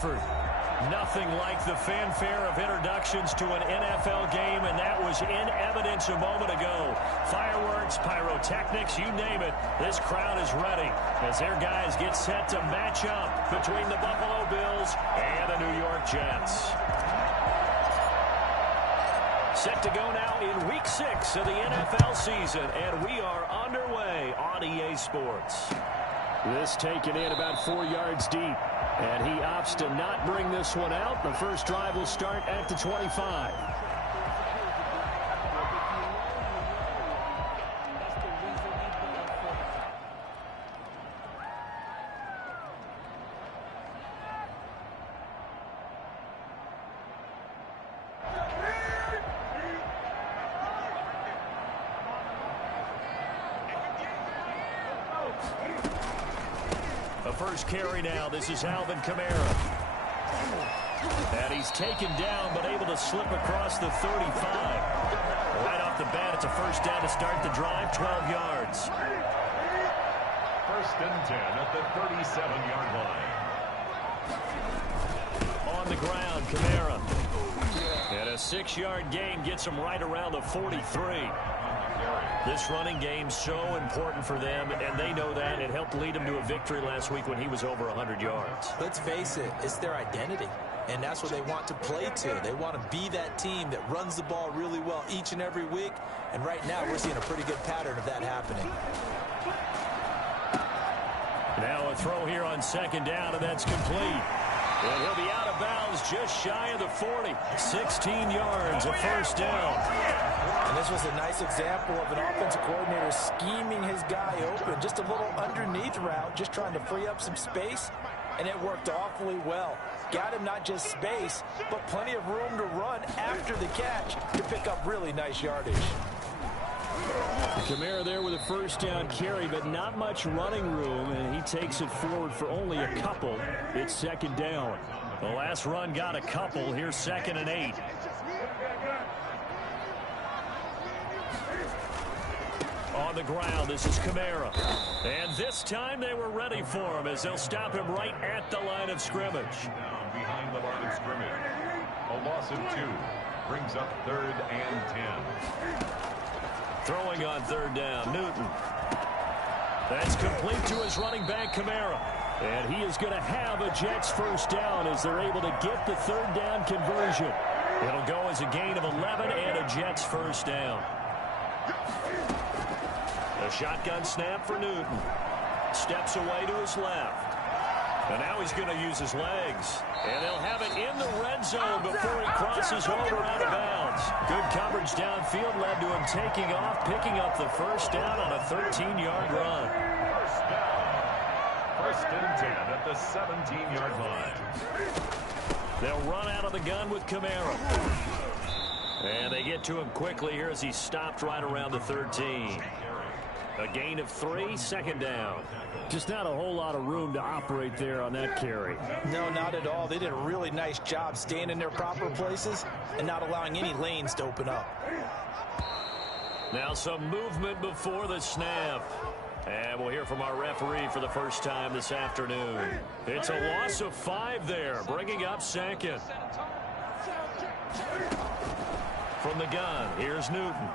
Stanford. Nothing like the fanfare of introductions to an NFL game, and that was in evidence a moment ago. Fireworks, pyrotechnics, you name it. This crowd is ready as their guys get set to match up between the Buffalo Bills and the New York Jets. Set to go now in Week 6 of the NFL season, and we are underway on EA Sports. This taken in about 4 yards deep. And he opts to not bring this one out. The first drive will start at the 25. First carry now. This is Alvin Kamara. And he's taken down but able to slip across the 35. Right off the bat, it's a first down to start the drive, 12 yards. First and 10 at the 37-yard line. On the ground, Kamara. And a 6-yard gain gets him right around the 43. This running game's so important for them, and they know that. It helped lead them to a victory last week when he was over 100 yards. Let's face it, it's their identity, and that's what they want to play to. They want to be that team that runs the ball really well each and every week, and right now we're seeing a pretty good pattern of that happening. Now a throw here on second down, and that's complete. And he'll be out of bounds just shy of the 40. 16 yards, a first down. And this was a nice example of an offensive coordinator scheming his guy open. Just a little underneath route, just trying to free up some space, and it worked awfully well. Got him not just space, but plenty of room to run after the catch to pick up really nice yardage. Kamara there with a first down carry, but not much running room, and he takes it forward for only a couple. It's second down. The last run got a couple. Here's 2nd and 8. On the ground, this is Kamara. And this time they were ready for him as they'll stop him right at the line of scrimmage. Behind the line of scrimmage. A loss of 2 brings up 3rd and 10. Throwing on 3rd down, Newton. That's complete to his running back, Kamara. And he is going to have a Jets first down as they're able to get the 3rd down conversion. It'll go as a gain of 11 and a Jets first down. A shotgun snap for Newton. Steps away to his left. And now he's going to use his legs. And they'll have it in the red zone before he crosses over out of bounds. Good coverage downfield led to him taking off, picking up the first down on a 13-yard run. First down. First and 10 at the 17-yard line. They'll run out of the gun with Kamara. And they get to him quickly here as he stopped right around the 13. A gain of 3, second down. Just not a whole lot of room to operate there on that carry. No, not at all. They did a really nice job staying in their proper places and not allowing any lanes to open up. Now some movement before the snap. And we'll hear from our referee for the first time this afternoon. It's a loss of 5 there, bringing up 2nd. From the gun, here's Newton.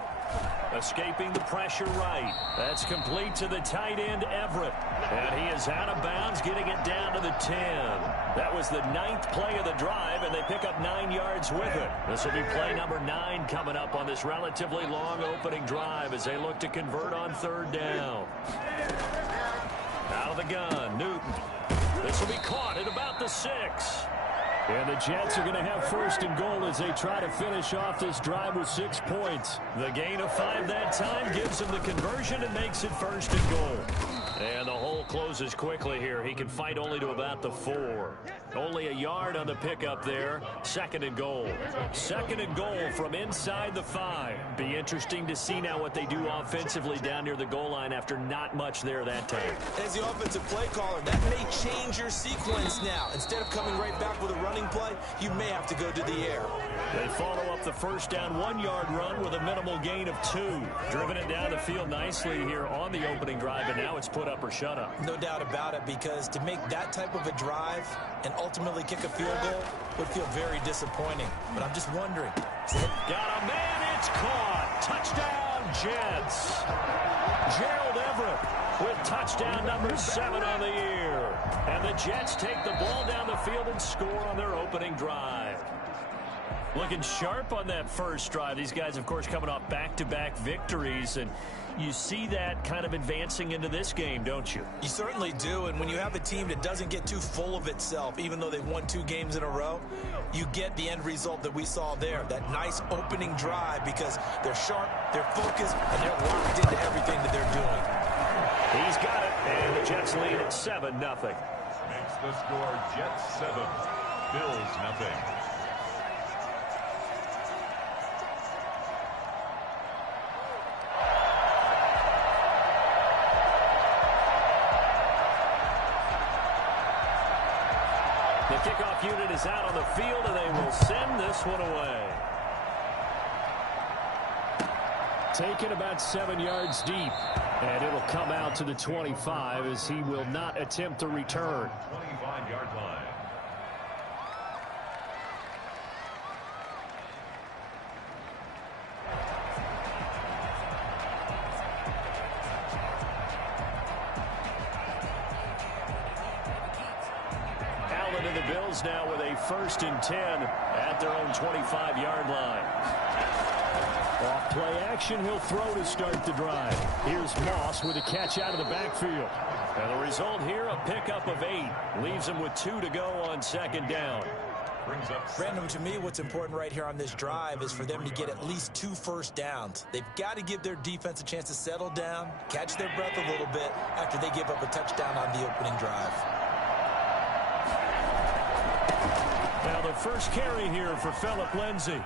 Escaping the pressure right. That's complete to the tight end, Everett. And he is out of bounds, getting it down to the 10. That was the 9th play of the drive, and they pick up 9 yards with it. This will be play number 9 coming up on this relatively long opening drive as they look to convert on 3rd down. Out of the gun, Newton. This will be caught at about the 6. And the Jets are going to have 1st and goal as they try to finish off this drive with 6 points. The gain of 5 that time gives them the conversion and makes it 1st and goal. And the hole closes quickly here. He can fight only to about the 4. Only a yard on the pickup there. 2nd and goal. 2nd and goal from inside the 5. Be interesting to see now what they do offensively down near the goal line after not much there that time. As the offensive play caller, that may change your sequence now. Instead of coming right back with a running play, you may have to go to the air. They follow up the first down 1-yard run with a minimal gain of 2. Driven it down the field nicely here on the opening drive, and now it's put up or shut up. No doubt about it, because to make that type of a drive and ultimately kick a field goal would feel very disappointing. But I'm just wondering. Got a man, it's caught. Touchdown, Jets. Gerald Everett with touchdown number 7 on the year. And the Jets take the ball down the field and score on their opening drive. Looking sharp on that first drive. These guys, of course, coming off back-to-back victories, and you see that kind of advancing into this game, don't you? You certainly do, and when you have a team that doesn't get too full of itself, even though they've won 2 games in a row, you get the end result that we saw there, that nice opening drive, because they're sharp, they're focused, and they're locked into everything that they're doing. He's got it, and the Jets lead at 7-0. Makes the score Jets 7, Bills nothing. The kickoff unit is out on the field, and they will send this one away. Taken about 7 yards deep, and it'll come out to the 25 as he will not attempt to return. 25-yard line. And the Bills now with a 1st and 10 at their own 25-yard line. Off play action, he'll throw to start the drive. Here's Moss with a catch out of the backfield. And the result here, a pickup of 8. Leaves him with 2 to go on 2nd down. Brings up Brandon, to me, what's important right here on this drive is for them to get at least 2 first downs. They've got to give their defense a chance to settle down, catch their breath a little bit after they give up a touchdown on the opening drive. Now the first carry here for Phillip Lindsay.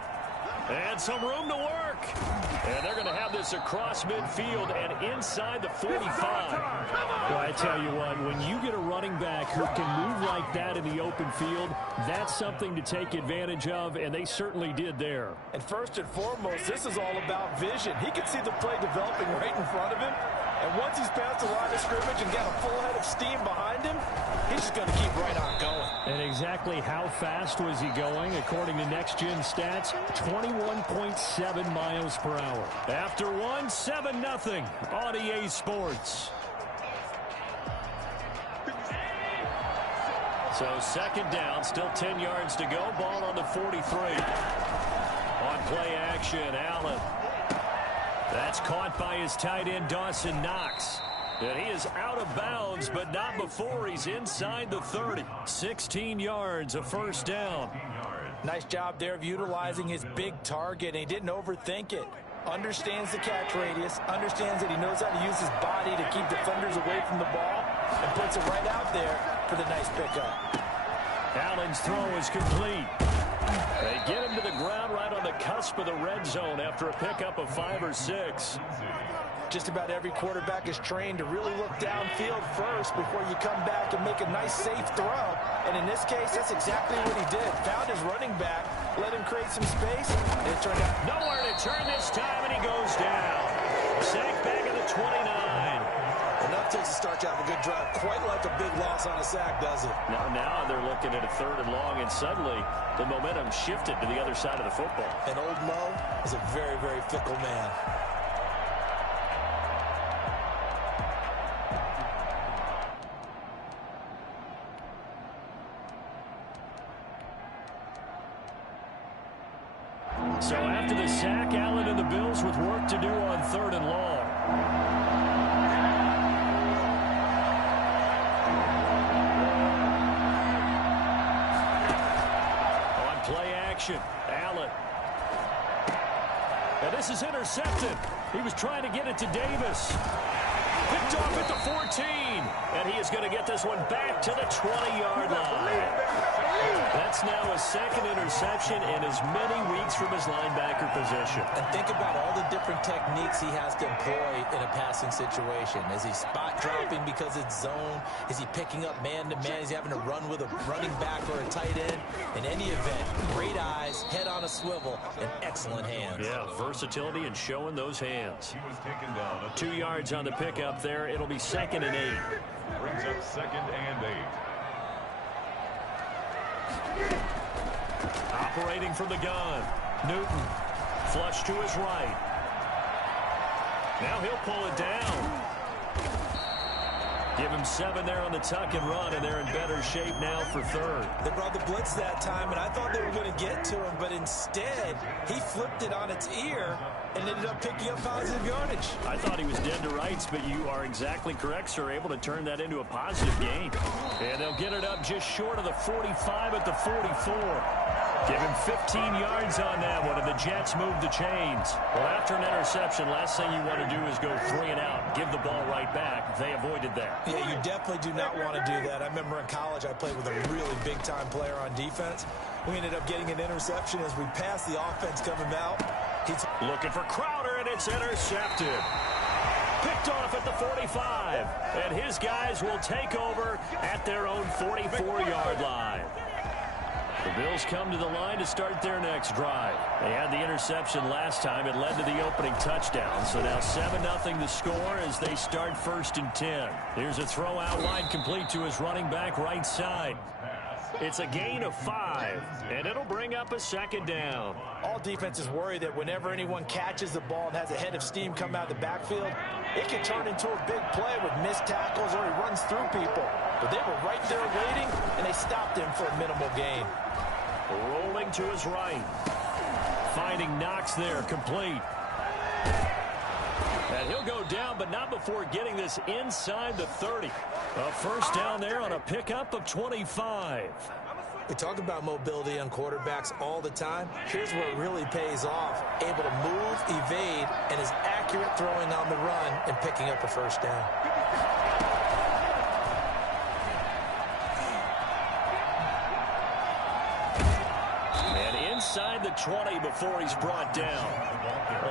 And some room to work. And they're going to have this across midfield and inside the 45. Well, I tell you what, when you get a running back who can move like that in the open field, that's something to take advantage of, and they certainly did there. And first and foremost, this is all about vision. He can see the play developing right in front of him. And once he's past the line of scrimmage and got a full head of steam behind him, he's just going to keep right on going. And exactly how fast was he going? According to Next Gen Stats, 21.7 miles per hour. After one, 7-0 on EA Sports. So 2nd down, still 10 yards to go. Ball on the 43. On play action, Allen. That's caught by his tight end, Dawson Knox. And he is out of bounds, but not before he's inside the 30. 16 yards, a 1st down. Nice job there of utilizing his big target, and he didn't overthink it. Understands the catch radius, understands that he knows how to use his body to keep defenders away from the ball, and puts it right out there for the nice pickup. Allen's throw is complete. They get him to the ground right on the cusp of the red zone after a pickup of 5 or 6. Just about every quarterback is trained to really look downfield first before you come back and make a nice, safe throw. And in this case, that's exactly what he did. Found his running back, let him create some space, and it turned out nowhere to turn this time, and he goes down. Sack back at the 29. Enough takes to start you out a good drive. Quite like a big loss on a sack, does it? Now they're looking at a 3rd and long, and suddenly the momentum shifted to the other side of the football. And old Mo is a very, very fickle man. So after the sack, Allen and the Bills with work to do on 3rd and long. On play action, Allen. And this is intercepted. He was trying to get it to Davis. Picked off at the 14. And he is going to get this one back to the 20-yard line. That's now a 2nd interception in as many weeks from his linebacker position. And think about all the different techniques he has to employ in a passing situation. Is he spot dropping because it's zone? Is he picking up man-to-man? Is he having to run with a running back or a tight end? In any event, great eyes, head on a swivel, and excellent hands. Yeah, versatility and showing those hands. He was taken down. 2 yards on the pickup there. It'll be 2nd and 8. Brings up 2nd and 8. Operating from the gun. Newton. Flush to his right. Now he'll pull it down. Give him 7 there on the tuck and run, and they're in better shape now for third. They brought the blitz that time, and I thought they were going to get to him, but instead, he flipped it on its ear and ended up picking up positive yardage. I thought he was dead to rights, but you are exactly correct, sir, able to turn that into a positive gain. And they'll get it up just short of the 45 at the 44. Give him 15 yards on that one, and the Jets move the chains. Well, after an interception, last thing you want to do is go 3 and out, give the ball right back. They avoided that. Yeah, you definitely do not want to do that. I remember in college I played with a really big-time player on defense. We ended up getting an interception as we passed the offense coming out. He's looking for Crowder, and it's intercepted. Picked off at the 45, and his guys will take over at their own 44-yard line. The Bills come to the line to start their next drive. They had the interception last time. It led to the opening touchdown. So now 7-0 the score as they start 1st and 10. Here's a throw out wide complete to his running back right side. It's a gain of 5, and it'll bring up a 2nd down. All defenses worry that whenever anyone catches the ball and has a head of steam come out of the backfield, it can turn into a big play with missed tackles or he runs through people. But they were right there waiting, and they stopped him for a minimal gain. Rolling to his right. Finding Knox there, complete. And he'll go down, but not before getting this inside the 30. A 1st down there on a pickup of 25. We talk about mobility on quarterbacks all the time. Here's where it really pays off. Able to move, evade, and is accurate throwing on the run and picking up a 1st down. Inside the 20 before he's brought down.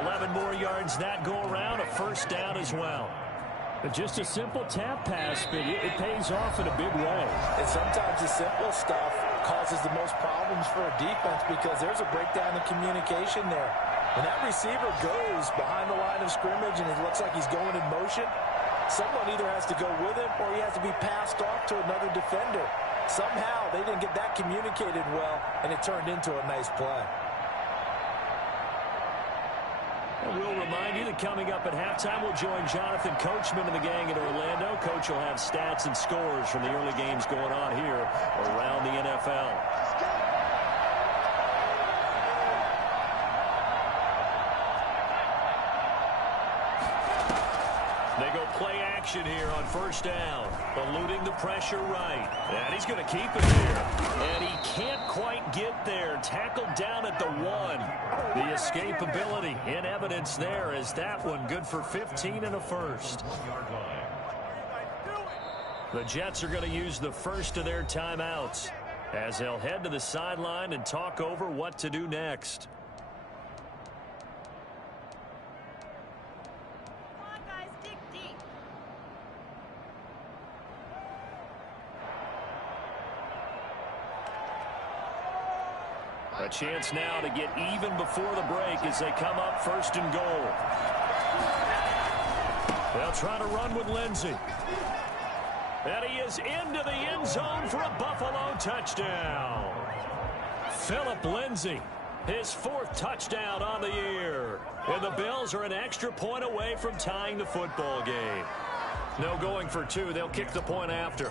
11 more yards that go around, a 1st down as well. Just a simple tap pass, but it pays off in a big way. And sometimes the simple stuff causes the most problems for a defense because there's a breakdown in communication there. When that receiver goes behind the line of scrimmage and it looks like he's going in motion, someone either has to go with him or he has to be passed off to another defender. Somehow they didn't get that communicated well, and it turned into a nice play. And we'll remind you that coming up at halftime, we'll join Jonathan Coachman and the gang in Orlando. Coach will have stats and scores from the early games going on here around the NFL. They go play action here on 1st down. Eluding the pressure right. And he's going to keep it here. And he can't quite get there. Tackled down at the 1. The escapability in evidence there as that one good for 15 and a 1st. The Jets are going to use the 1st of their timeouts as they'll head to the sideline and talk over what to do next. A chance now to get even before the break as they come up 1st and goal. They'll try to run with Lindsey. And he is into the end zone for a Buffalo touchdown. Phillip Lindsay, his 4th touchdown on the year. And the Bills are an extra point away from tying the football game. No going for 2. They'll kick the point after.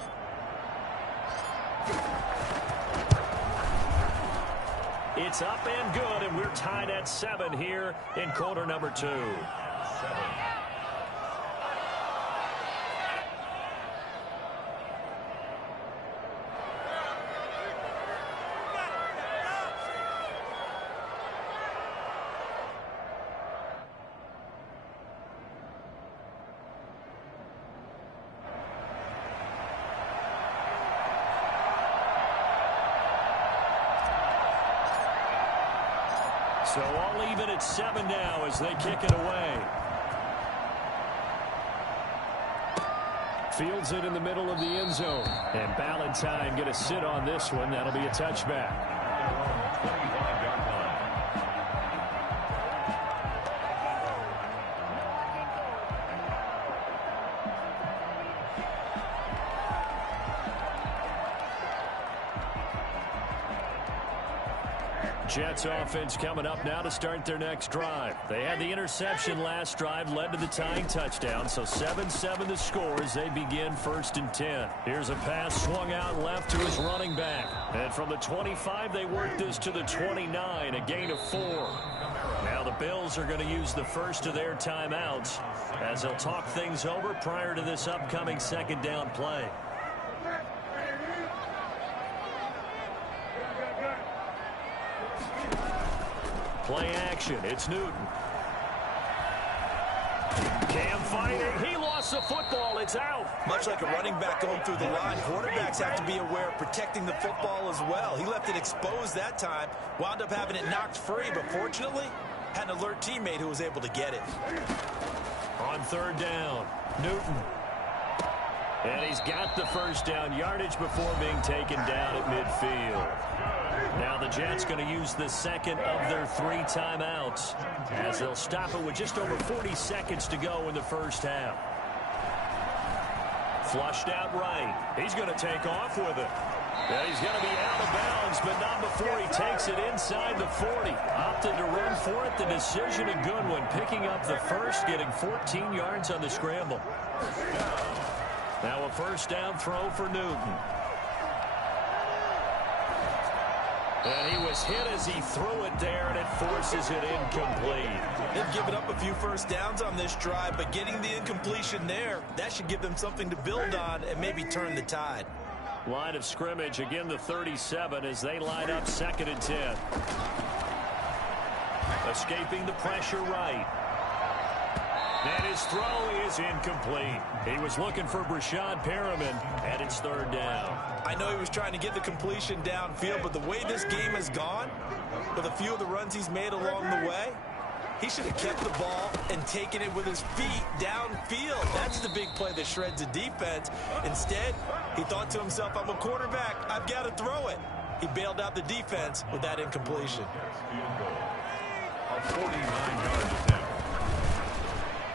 It's up and good, and we're tied at 7 here in quarter number 2. So all even at 7 now as they kick it away. Fields it in the middle of the end zone. And Ballantyne going to sit on this one. That'll be a touchback. Jets offense coming up now to start their next drive. They had the interception last drive, led to the tying touchdown, so 7-7 the score as they begin 1st and 10. Here's a pass swung out left to his running back. And from the 25, they work this to the 29, a gain of 4. Now the Bills are going to use the first of their timeouts as they'll talk things over prior to this upcoming 2nd down play. Play action. It's Newton. Cam fighting. He lost the football. It's out. Much like a running back going through the line, quarterbacks have to be aware of protecting the football as well. He left it exposed that time, wound up having it knocked free, but fortunately, had an alert teammate who was able to get it. On 3rd down, Newton. And he's got the first down yardage before being taken down at midfield. Now the Jets going to use the second of their 3 timeouts as they'll stop it with just over 40 seconds to go in the first half. Flushed out right. He's going to take off with it. And he's going to be out of bounds, but not before he takes it inside the 40. Opted to run for it. The decision a good one. Picking up the first, getting 14 yards on the scramble. Now a first down throw for Newton. And he was hit as he threw it there, and it forces it incomplete. They've given up a few first downs on this drive, but getting the incompletion there, that should give them something to build on and maybe turn the tide. Line of scrimmage, again the 37 as they line up 2nd and 10. Escaping the pressure right. And his throw is incomplete. He was looking for Brashad Perriman, and it's 3rd down. I know he was trying to get the completion downfield, but the way this game has gone, with a few of the runs he's made along the way, he should have kept the ball and taken it with his feet downfield. That's the big play that shreds the defense. Instead, he thought to himself, I'm a quarterback, I've got to throw it. He bailed out the defense with that incompletion. A 49-yard attempt.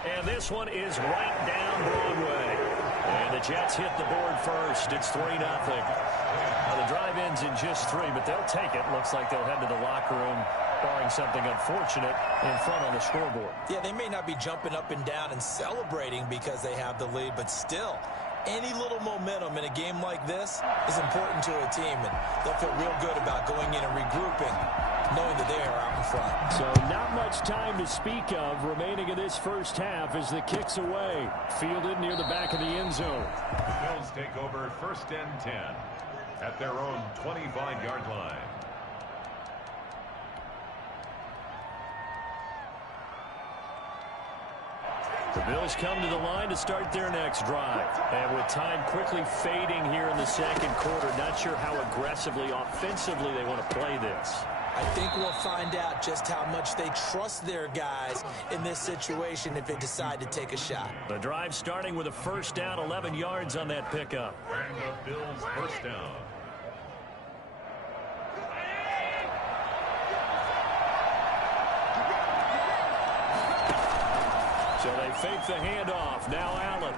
And this one is right down Broadway. And the Jets hit the board first. It's 3-0. Now the drive ends in just 3, but they'll take it. Looks like they'll head to the locker room, barring something unfortunate, in front on the scoreboard. Yeah, they may not be jumping up and down and celebrating because they have the lead, but still, any little momentum in a game like this is important to a team, and they'll feel real good about going in and regrouping, knowing that they are out in front. So not much time to speak of remaining in this first half as the kick's away. Fielded near the back of the end zone. The Bills take over 1st and 10 at their own 25-yard line. The Bills come to the line to start their next drive. And with time quickly fading here in the 2nd quarter, not sure how aggressively, offensively they want to play this. I think we'll find out just how much they trust their guys in this situation if they decide to take a shot. The drive starting with a first down, 11 yards on that pickup. And the Bills' first down. So they fake the handoff. Now Allen.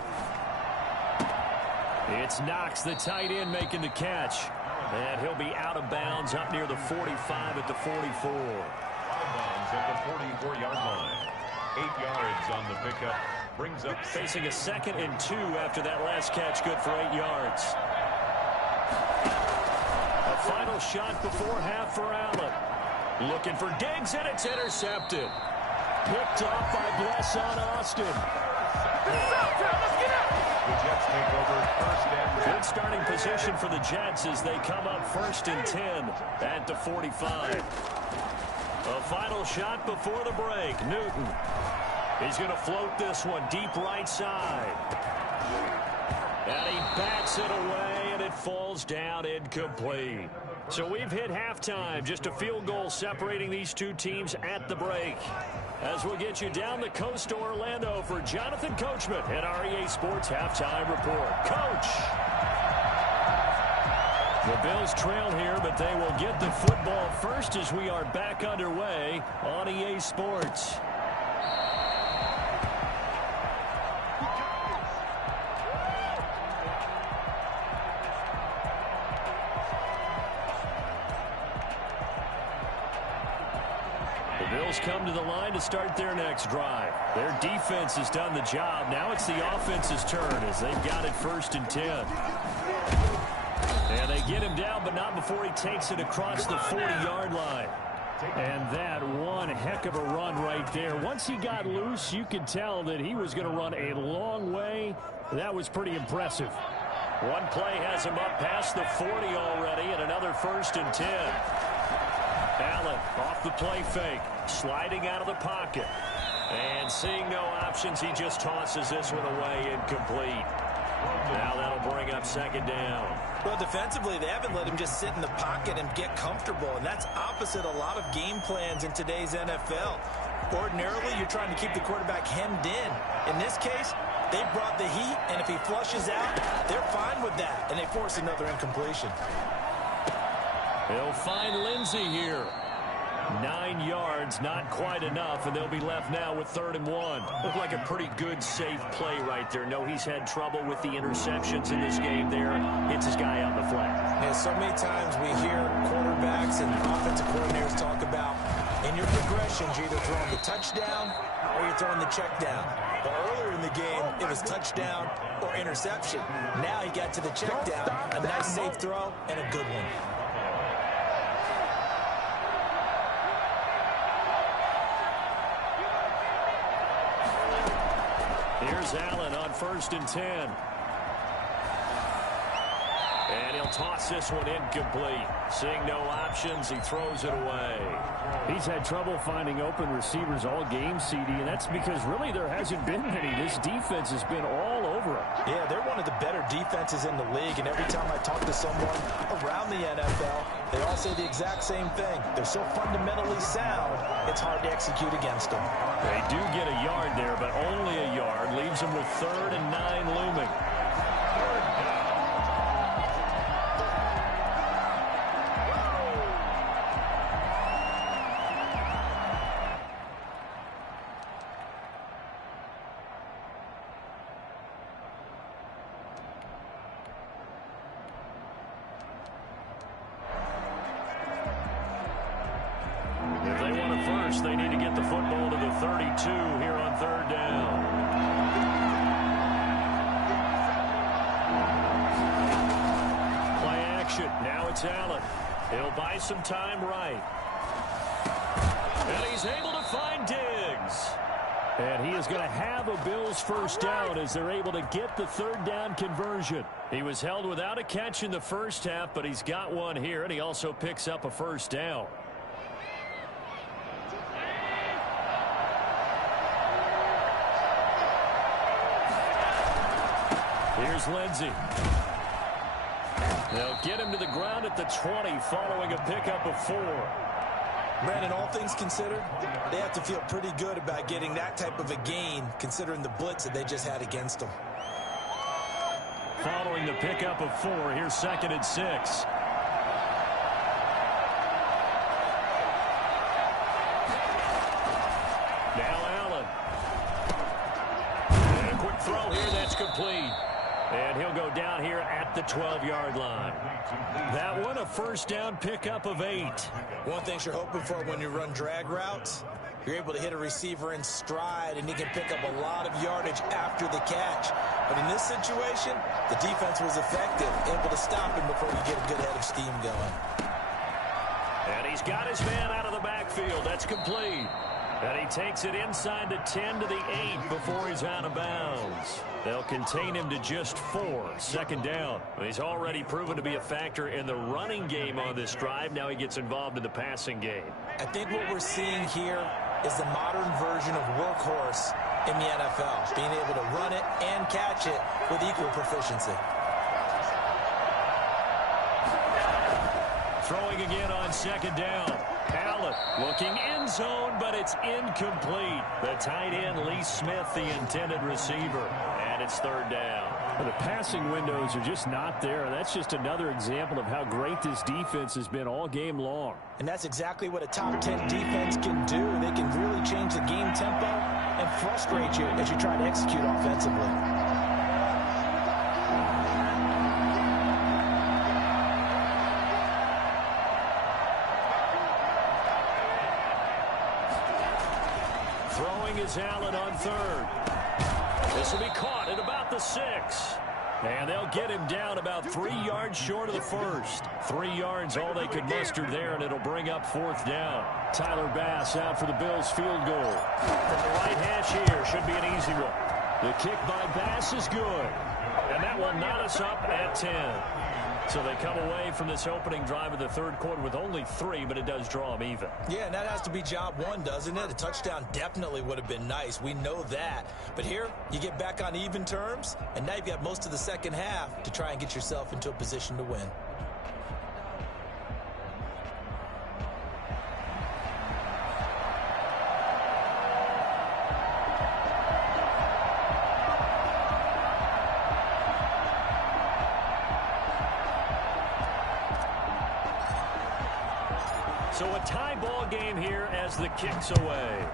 It's Knox, the tight end, making the catch. And he'll be out of bounds up near the 45 at the 44. Out of bounds at the 44-yard line. 8 yards on the pickup. Brings up facing a 2nd and 2 after that last catch. Good for 8 yards. A final shot before half for Allen. Looking for Diggs, and it's intercepted. Picked off by Blesson Austin. the Jets take over 1st and 10. Good starting position for the Jets as they come up 1st and 10 at the 45. A final shot before the break. Newton. He's going to float this one deep right side. And he bats it away, and it falls down incomplete. So we've hit halftime. Just a field goal separating these two teams at the break. As we'll get you down the coast to Orlando for Jonathan Coachman at REA Sports Halftime Report. Coach! The Bills trail here, but they will get the football first as we are back underway on EA Sports. Bills come to the line to start their next drive. Their defense has done the job. Now it's the offense's turn as they've got it 1st and 10. And they get him down, but not before he takes it across the 40-yard line. And that one heck of a run right there. Once he got loose, you could tell that he was going to run a long way. That was pretty impressive. One play has him up past the 40 already, and another 1st and 10. Allen off the play fake, sliding out of the pocket. And seeing no options, he just tosses this one away, incomplete. Now that'll bring up 2nd down. Well, defensively, they haven't let him just sit in the pocket and get comfortable, and that's opposite a lot of game plans in today's NFL. Ordinarily, you're trying to keep the quarterback hemmed in. In this case, they brought the heat, and if he flushes out, they're fine with that, and they force another incompletion. They'll find Lindsey here. 9 yards, not quite enough, and they'll be left now with 3rd and 1. Looked like a pretty good, safe play right there. No, he's had trouble with the interceptions in this game there. Hits his guy out in the flat. Yeah, so many times we hear quarterbacks and offensive coordinators talk about in your progressions, you're either throwing the touchdown or you're throwing the check down. But earlier in the game, it was touchdown or interception. Now he got to the check down, a nice safe throw, and a good one. Here's Allen on 1st and 10. And he'll toss this one incomplete. Seeing no options, he throws it away. He's had trouble finding open receivers all game, CD, and that's because really there hasn't been many. This defense has been all over him. Yeah, they're one of the better defenses in the league, and every time I talk to someone around the NFL, they all say the exact same thing. They're so fundamentally sound, it's hard to execute against them. They do get a yard there, but only a yard. Leaves them with 3rd and 9 looming. If they want a first, they need to get the football to the 32 here on 3rd down. Play action. Now it's Allen. He'll buy some time right. And he's able to find Diggs. And he is going to have a Bills 1st down as they're able to get the 3rd down conversion. He was held without a catch in the first half, but he's got one here, and he also picks up a 1st down. Here's Lindsey. They'll get him to the ground at the 20 following a pickup of 4. Brandon, all things considered, they have to feel pretty good about getting that type of a gain considering the blitz that they just had against them. Following the pickup of 4, here's 2nd and 6. Now Allen. And a quick throw here, that's complete. And he'll go down here at the 12-yard line. That one, a 1st down pickup of 8. One thing you're hoping for when you run drag routes, you're able to hit a receiver in stride, and he can pick up a lot of yardage after the catch. But in this situation, the defense was effective, able to stop him before he get a good head of steam going. And he's got his man out of the backfield. That's complete. And he takes it inside the 10 to the 8 before he's out of bounds. They'll contain him to just 4. 2nd down. He's already proven to be a factor in the running game on this drive. Now he gets involved in the passing game. I think what we're seeing here is the modern version of workhorse in the NFL, being able to run it and catch it with equal proficiency. Throwing again on 2nd down. Allen looking end zone, but it's incomplete. The tight end, Lee Smith, the intended receiver. And it's 3rd down. Well, the passing windows are just not there. That's just another example of how great this defense has been all game long. And that's exactly what a top 10 defense can do. They can really change the game tempo and frustrate you as you try to execute offensively. Throwing is Allen on third. This will be caught at about the 6. And they'll get him down about 3 yards short of the first. 3 yards all they could muster there, and it'll bring up 4th down. Tyler Bass out for the Bills field goal. From the right hash here, should be an easy one. The kick by Bass is good. And that will knot us up at 10. So they come away from this opening drive of the third quarter with only 3, but it does draw them even. Yeah, and that has to be job one, doesn't it? A touchdown definitely would have been nice. We know that. But here, you get back on even terms, and now you've got most of the second half to try and get yourself into a position to win. So a tie ball game here as the kick's away.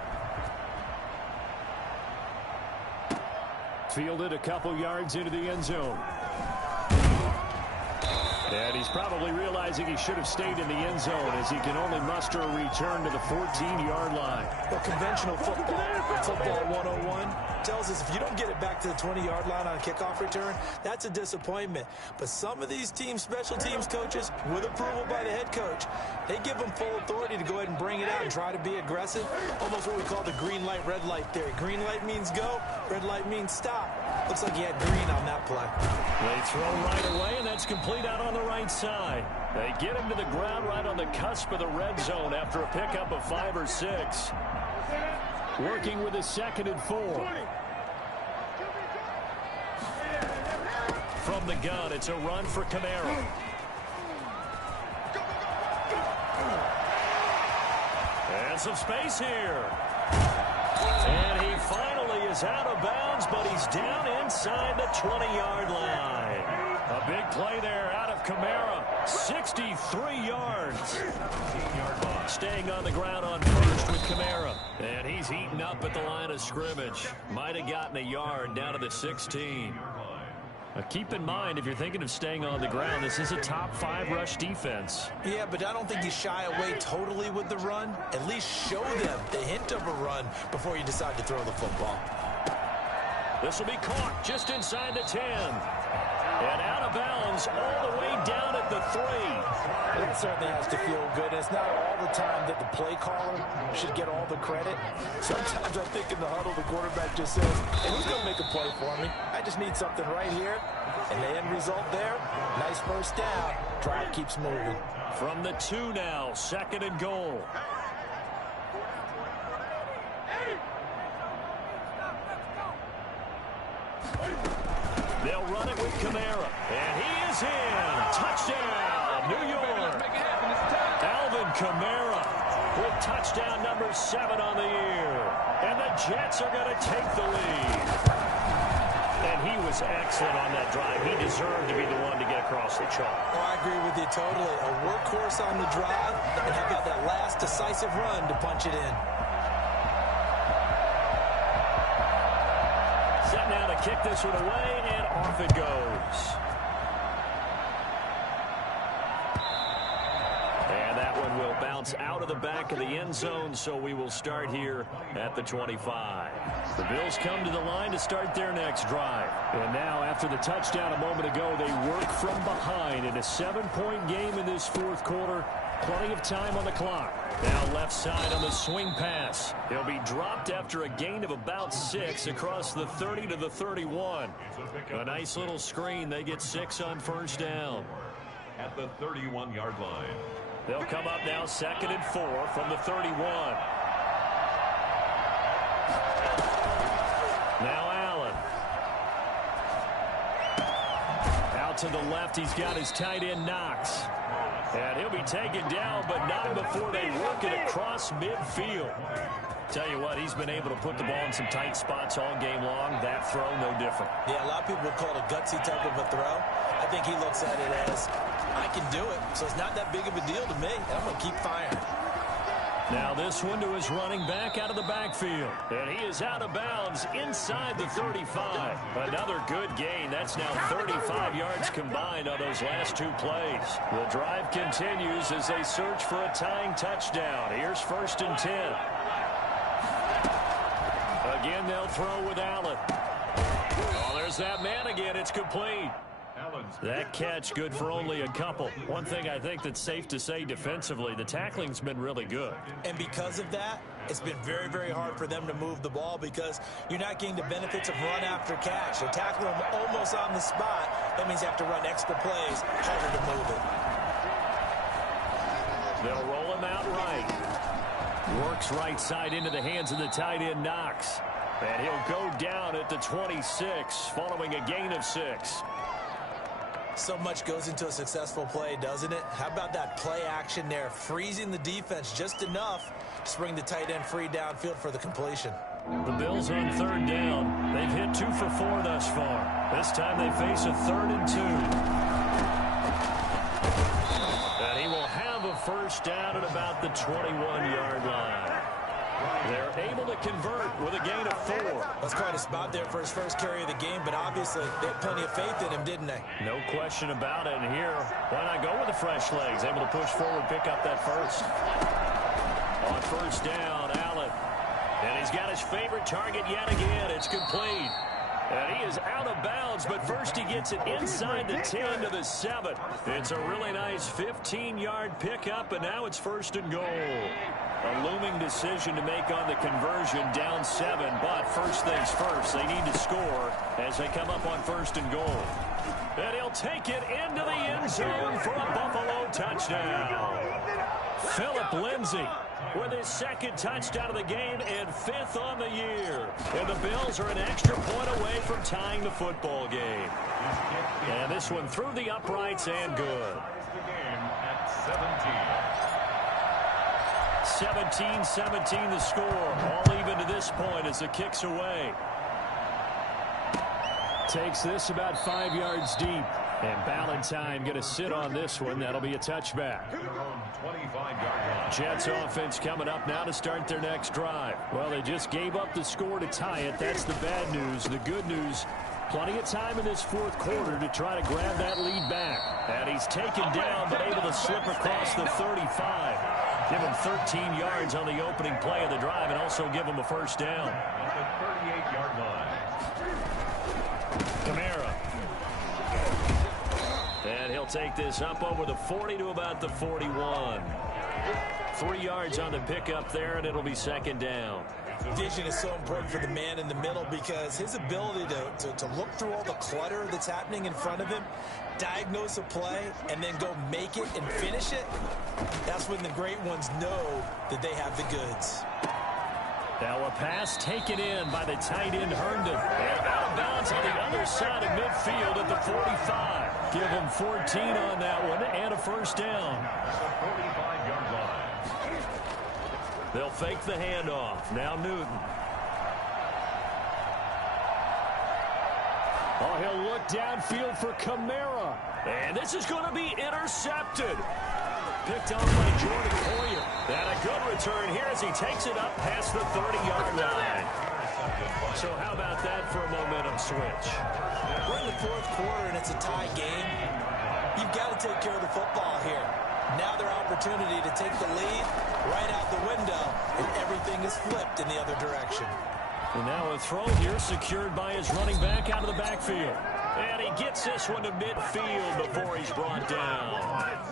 Fielded a couple yards into the end zone. And he's probably realizing he should have stayed in the end zone as he can only muster a return to the 14-yard line. Well, conventional football 101, tells us if you don't get it back to the 20-yard line on a kickoff return, that's a disappointment. But some of these special teams coaches, with approval by the head coach, they give them full authority to go ahead and bring it out and try to be aggressive. Almost what we call the green light, red light theory. Green light means go, red light means stop. Looks like he had green on that play. They throw right away, and that's complete out on the right side. They get him to the ground right on the cusp of the red zone after a pickup of 5 or 6. Working with a 2nd and 4. From the gun, it's a run for Kamara. And some space here. And he finally is out of bounds, but he's down inside the 20-yard line. A big play there out of Kamara. 63 yards. Staying on the ground on first with Kamara. And he's eaten up at the line of scrimmage. Might have gotten a yard down to the 16. Keep in mind, if you're thinking of staying on the ground, this is a top 5 rush defense. Yeah, but I don't think you shy away totally with the run. At least show them the hint of a run before you decide to throw the football. This will be caught just inside the 10. And out of bounds all the way down at the 3. That certainly has to feel good. It's not all the time that the play caller should get all the credit. Sometimes I think in the huddle, the quarterback just says, hey, who's going to make a play for me? I just need something right here. And the end result there, nice first down. Drive keeps moving. From the 2 now, 2nd and goal. They'll run it with Kamara. And he is in. Touchdown, New York. Alvin Kamara with touchdown number 7 on the year. And the Jets are going to take the lead. And he was excellent on that drive. He deserved to be the one to get across the chalk. Oh, I agree with you totally. A workhorse on the drive, and how about that last decisive run to punch it in. Set now to kick this one away, and off it goes. And that one will bounce out of the back of the end zone, so we will start here at the 25. The Bills come to the line to start their next drive. And now, after the touchdown a moment ago, they work from behind in a 7-point game in this 4th quarter. Plenty of time on the clock. Now left side on the swing pass. He'll be dropped after a gain of about 6 across the 30 to the 31. A nice little screen. They get 6 on first down. At the 31-yard line. They'll come up now 2nd and 4 from the 31. Now Allen. Out to the left, he's got his tight end Knox. And he'll be taken down, but not before they work it across midfield. Tell you what, he's been able to put the ball in some tight spots all game long. That throw, no different. Yeah, a lot of people would call it a gutsy type of a throw. I think he looks at it as, I can do it, so it's not that big of a deal to me, and I'm going to keep firing. Now this one to his running back out of the backfield. And he is out of bounds inside the 35. Another good gain. That's now 35 yards combined on those last 2 plays. The drive continues as they search for a tying touchdown. Here's 1st and 10. Again, they'll throw with Allen. Oh, there's that man again. It's complete. That catch good for only a couple. One thing I think that's safe to say defensively, the tackling's been really good. And because of that, it's been very, very hard for them to move the ball because you're not getting the benefits of run after catch. They're tackling them almost on the spot. That means they have to run extra plays, harder to move it. They'll roll him out right. Works right side into the hands of the tight end, Knox. And he'll go down at the 26 following a gain of 6. So much goes into a successful play, doesn't it? How about that play action there, freezing the defense just enough to bring the tight end free downfield for the completion. The Bills on third down. They've hit 2 for 4 thus far. This time they face a 3rd and 2. And he will have a first down at about the 21-yard line. They're able to convert with a gain of 4. That's quite a spot there for his first carry of the game, but obviously they had plenty of faith in him, didn't they? No question about it. And here, why not go with the fresh legs? Able to push forward, pick up that first. On first down, Allen. And he's got his favorite target yet again. It's complete. And he is out of bounds, but first he gets it inside the 10 to the 7. It's a really nice 15-yard pickup, and now it's 1st and goal. A looming decision to make on the conversion, down 7, but first things first, they need to score as they come up on 1st and goal. And he'll take it into the end zone for a Buffalo touchdown. Phillip Lindsay with his 2nd touchdown of the game and 5th on the year. And the Bills are an extra point away from tying the football game. And this one through the uprights and good. 17-17 the score. All even to this point as the kick's away. Takes this about 5 yards deep. And Ballantyne going to sit on this one. That'll be a touchback. Jets offense coming up now to start their next drive. Well, they just gave up the score to tie it. That's the bad news. The good news, plenty of time in this 4th quarter to try to grab that lead back. And he's taken down but able to slip across the 35. Give him 13 yards on the opening play of the drive and also give him a first down. At the 38-yard line. Kamara. And he'll take this up over the 40 to about the 41. 3 yards on the pickup there, and it'll be 2nd down. Vision is so important for the man in the middle because his ability to look through all the clutter that's happening in front of him, diagnose a play, and then go make it and finish it, that's when the great ones know that they have the goods. Now a pass taken in by the tight end Herndon. And out of bounds on the other side of midfield at the 45. Give him 14 on that one and a first down. 45-yard line. They'll fake the handoff. Now Newton. Oh, he'll look downfield for Kamara. And this is going to be intercepted. Picked off by Jordan Poyer. And a good return here as he takes it up past the 30-yard line. So how about that for a momentum switch? We're in the 4th quarter and it's a tie game. You've got to take care of the football here. Now their opportunity to take the lead right out the window, and everything is flipped in the other direction. And now a throw here secured by his running back out of the backfield. And he gets this one to midfield before he's brought down.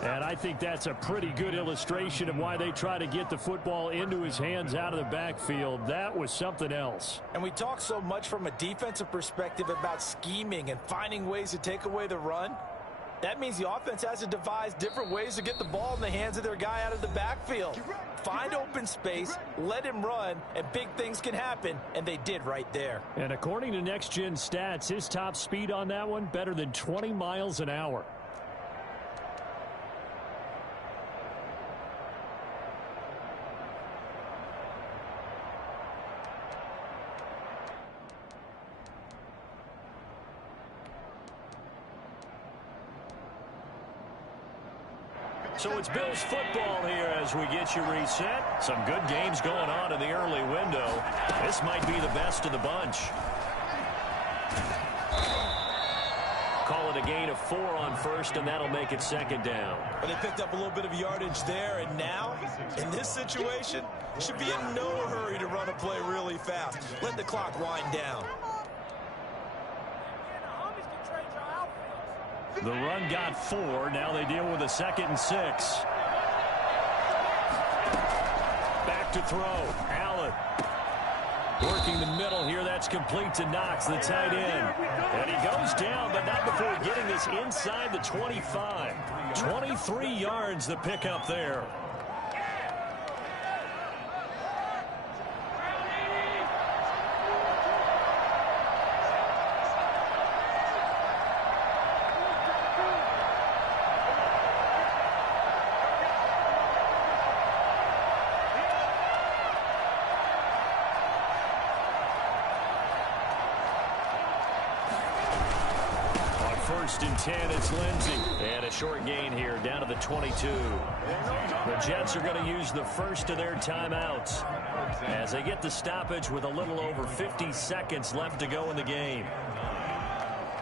And I think that's a pretty good illustration of why they try to get the football into his hands out of the backfield. That was something else. And we talk so much from a defensive perspective about scheming and finding ways to take away the run. That means the offense has to devise different ways to get the ball in the hands of their guy out of the backfield. Find open space, let him run, and big things can happen, and they did right there. And according to Next Gen Stats, his top speed on that one, better than 20 miles an hour. So it's Bills football here as we get you reset. Some good games going on in the early window. This might be the best of the bunch. Call it a a gain of 4 on first, and that'll make it second down. But they picked up a little bit of yardage there, and now, in this situation, should be in no hurry to run a play really fast. Let the clock wind down. The run got 4. Now they deal with a 2nd and 6. Back to throw. Allen. Working the middle here. That's complete to Knox, the tight end. And he goes down, but not before getting this inside the 25. 23 yards the pickup there. First and 10, it's Lindsey. And a short gain here, down to the 22. The Jets are going to use the first of their timeouts as they get the stoppage with a little over 50 seconds left to go in the game.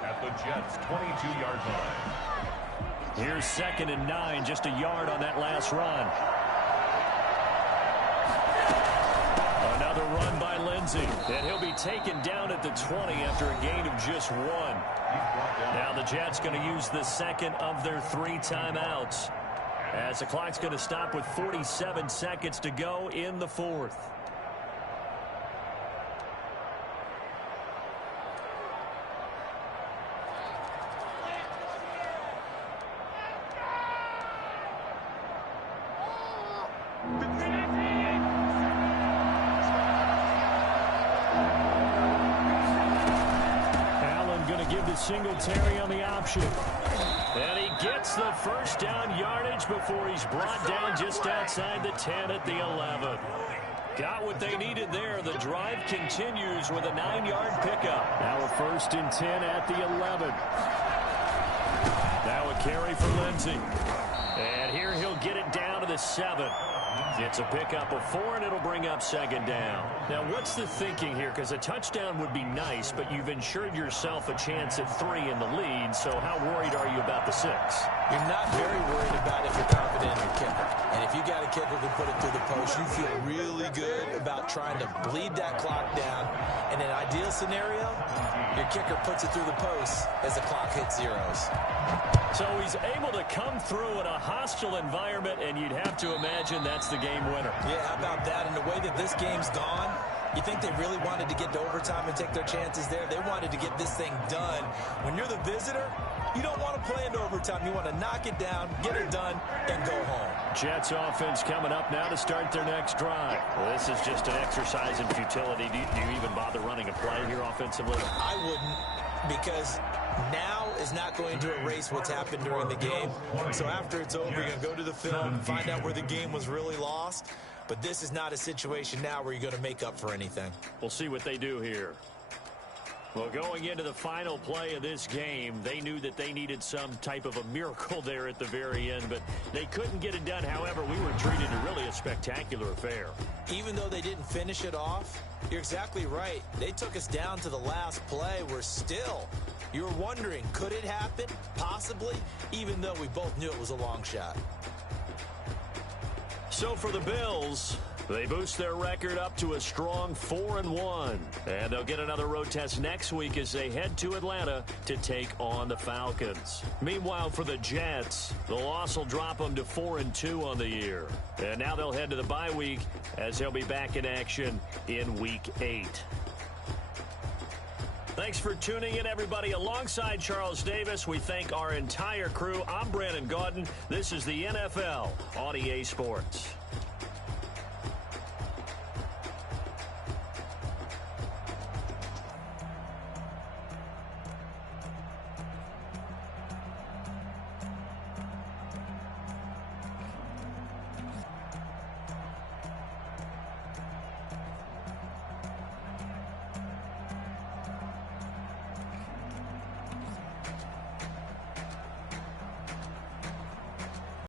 At the Jets' 22-yard line. Here's 2nd and 9, just a yard on that last run. Another run by Lindsey, and he'll be taken down at the 20 after a gain of just 1. Now the Jets going to use the second of their 3 timeouts as the clock's going to stop with 47 seconds to go in the 4th. Singletary on the option. And he gets the first down yardage before he's brought down just outside the 10 at the 11. Got what they needed there. The drive continues with a 9-yard pickup. Now a 1st and 10 at the 11. Now a carry for Lindsey. And here he'll get it down to the 7. It's a pickup of 4, and it'll bring up 2nd down. Now, what's the thinking here? Because a touchdown would be nice, but you've ensured yourself a chance at 3 in the lead, so how worried are you about the 6? You're not very worried about if you're confident in your kicker. And if you got a kicker who can put it through the post, you feel really good about trying to bleed that clock down. In an ideal scenario, your kicker puts it through the post as the clock hits zeros. So he's able to come through in a hostile environment, and you'd have to imagine that's the game winner. Yeah, how about that? And the way that this game's gone, you think they really wanted to get to overtime and take their chances there? They wanted to get this thing done. When you're the visitor, you don't want to play into overtime. You want to knock it down, get it done, and go home. Jets offense coming up now to start their next drive. Well, this is just an exercise in futility. Do you even bother running a play here offensively? I wouldn't, because now is not going to erase what's happened during the game. So after it's over, you're going to go to the film and find out where the game was really lost. But this is not a situation now where you're going to make up for anything. We'll see what they do here. Well, going into the final play of this game, they knew that they needed some type of a miracle there at the very end, but they couldn't get it done. However, we were treated to really a spectacular affair. Even though they didn't finish it off, you're exactly right. They took us down to the last play. We're still, you're wondering, could it happen? Possibly, even though we both knew it was a long shot. So for the Bills, they boost their record up to a strong 4-1. And they'll get another road test next week as they head to Atlanta to take on the Falcons. Meanwhile, for the Jets, the loss will drop them to 4-2 on the year. And now they'll head to the bye week as they'll be back in action in Week 8. Thanks for tuning in, everybody. Alongside Charles Davis, we thank our entire crew. I'm Brandon Gaudin. This is the NFL on EA Sports.